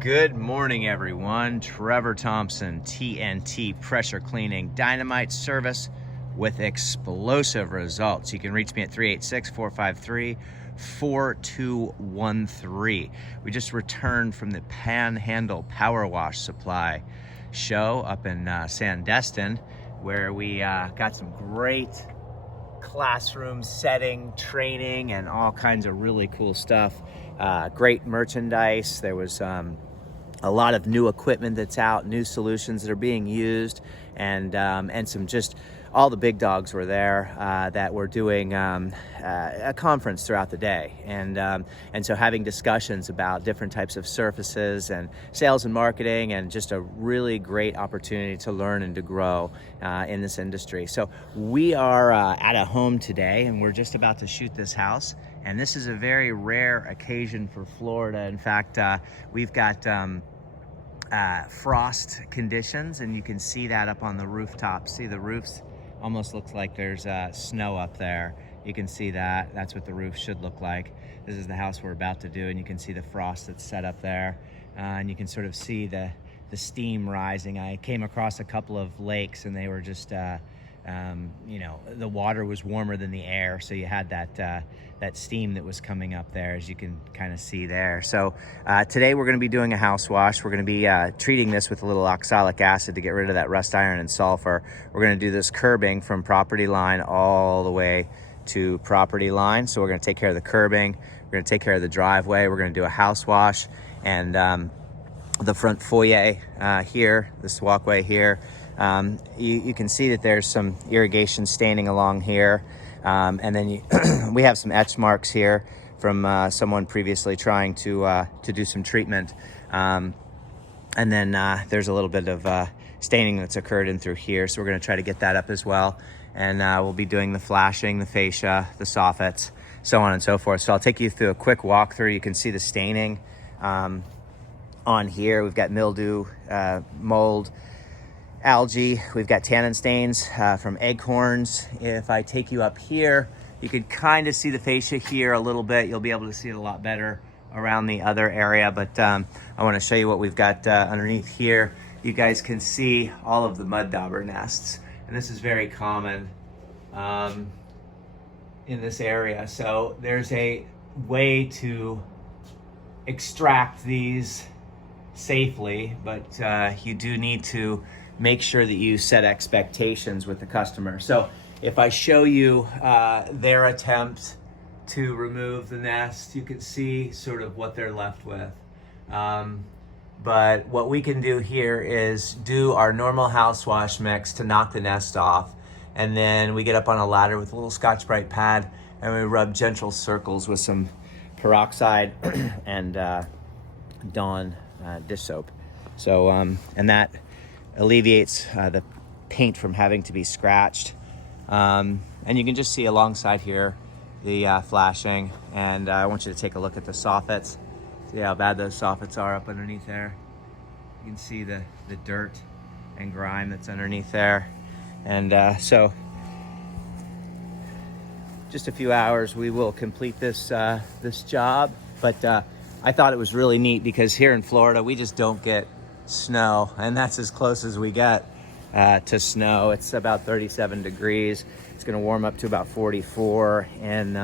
Good morning, everyone. Trevor Thompson, TNT Pressure Cleaning, Dynamite Service with explosive results. You can reach me at 386-453-4213. We just returned from the Panhandle Power Wash Supply show up in Sandestin, where we got some great classroom setting, training, and all kinds of really cool stuff. Great merchandise. There was a lot of new equipment that's out, new solutions that are being used, and some just all the big dogs were there that were doing a conference throughout the day, and so having discussions about different types of surfaces and sales and marketing, and just a really great opportunity to learn and to grow in this industry. So we are at a home today, and we're just about to shoot this house. And this is a very rare occasion for Florida. In fact, we've got frost conditions, and you can see that up on the rooftop. See, the roofs almost looks like there's snow up there. You can see that. That's what the roof should look like. This is the house we're about to do, and you can see the frost that's set up there. And you can sort of see the steam rising. I came across a couple of lakes, and they were just the water was warmer than the air, so you had that steam that was coming up there, as you can kind of see there. So today we're going to be doing a house wash. We're going to be treating this with a little oxalic acid to get rid of that rust iron and sulfur. We're going to do this curbing from property line all the way to property line. So we're going to take care of the curbing, we're going to take care of the driveway, we're going to do a house wash, and the front foyer here, this walkway here. You can see that there's some irrigation staining along here, and then we have some etch marks here from someone previously trying to do some treatment, and then there's a little bit of staining that's occurred in through here, so we're going to try to get that up as well. And we'll be doing the flashing, the fascia, the soffits, so on and so forth. So I'll take you through a quick walkthrough. You can see the staining on here. We've got mildew, mold, algae. We've got tannin stains from acorns. If I take you up here, you could kind of see the fascia here a little bit. You'll be able to see it a lot better around the other area, but I want to show you what we've got underneath here. You guys can see all of the mud dauber nests, and this is very common in this area. So there's a way to extract these safely, but you do need to make sure that you set expectations with the customer. So if I show you their attempt to remove the nest, you can see sort of what they're left with. But what we can do here is do our normal house wash mix to knock the nest off. And then we get up on a ladder with a little Scotch-Brite pad, and we rub gentle circles with some peroxide and Dawn dish soap. So, and that alleviates the paint from having to be scratched. And you can just see alongside here the flashing, and I want you to take a look at the soffits. See how bad those soffits are up underneath there. You can see the dirt and grime that's underneath there. And so just a few hours we will complete this this job. But I thought it was really neat because here in Florida we just don't get snow, and that's as close as we get to snow. It's about 37 degrees. It's going to warm up to about 44 in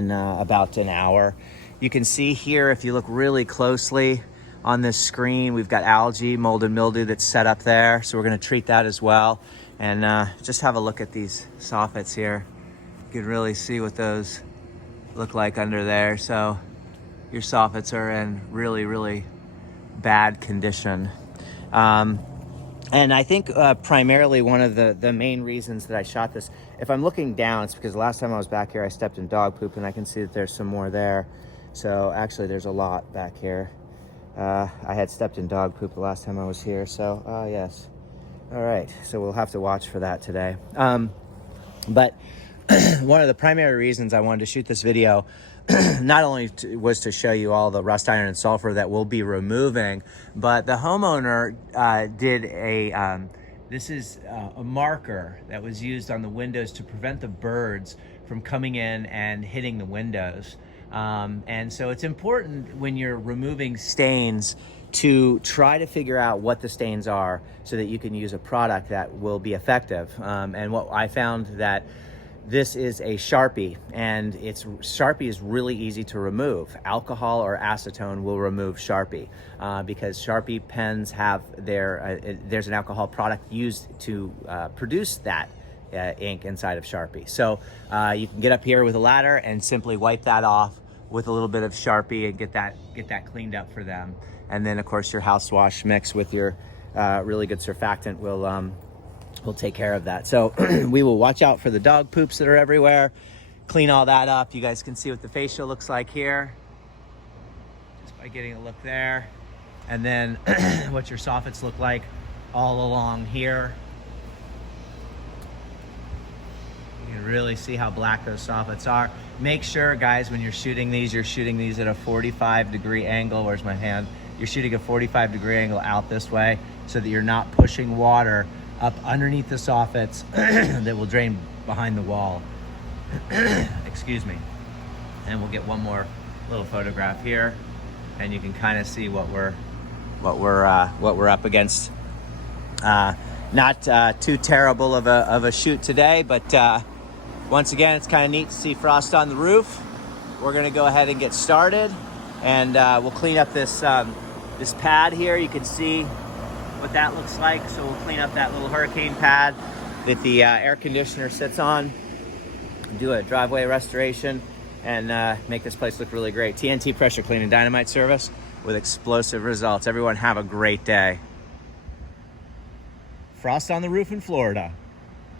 about an hour. You can see here, if you look really closely on this screen, we've got algae, mold and mildew that's set up there. So we're going to treat that as well. And just have a look at these soffits here. You can really see what those look like under there. So your soffits are in really, really bad condition. And I think primarily one of the main reasons that I shot this, if I'm looking down, it's because the last time I was back here, I stepped in dog poop, and I can see that there's some more there. So actually there's a lot back here. I had stepped in dog poop the last time I was here. So yes. All right. So we'll have to watch for that today. But one of the primary reasons I wanted to shoot this video not only was to show you all the rust iron and sulfur that we'll be removing, but the homeowner did this is a marker that was used on the windows to prevent the birds from coming in and hitting the windows. And so it's important when you're removing stains to try to figure out what the stains are so that you can use a product that will be effective. And what I found that this is a Sharpie, and Sharpie is really easy to remove. Alcohol or acetone will remove Sharpie because Sharpie pens have there's an alcohol product used to produce that ink inside of Sharpie. So you can get up here with a ladder and simply wipe that off with a little bit of Sharpie and get that cleaned up for them. And then of course your house wash mix with your really good surfactant will take care of that. So we will watch out for the dog poops that are everywhere, clean all that up. You guys can see what the fascia looks like here, just by getting a look there. And then what your soffits look like all along here. You can really see how black those soffits are. Make sure, guys, when you're shooting these at a 45-degree angle. Where's my hand? You're shooting a 45-degree angle out this way so that you're not pushing water up underneath the soffits that will drain behind the wall. Excuse me. And we'll get one more little photograph here, and you can kind of see what we're up against. Not too terrible of a shoot today, but once again, it's kind of neat to see frost on the roof. We're gonna go ahead and get started, and we'll clean up this pad here. You can see what that looks like. So we'll clean up that little hurricane pad that the air conditioner sits on, do a driveway restoration, and make this place look really great. TNT pressure cleaning dynamite service with explosive results. Everyone have a great day. Frost on the roof in Florida.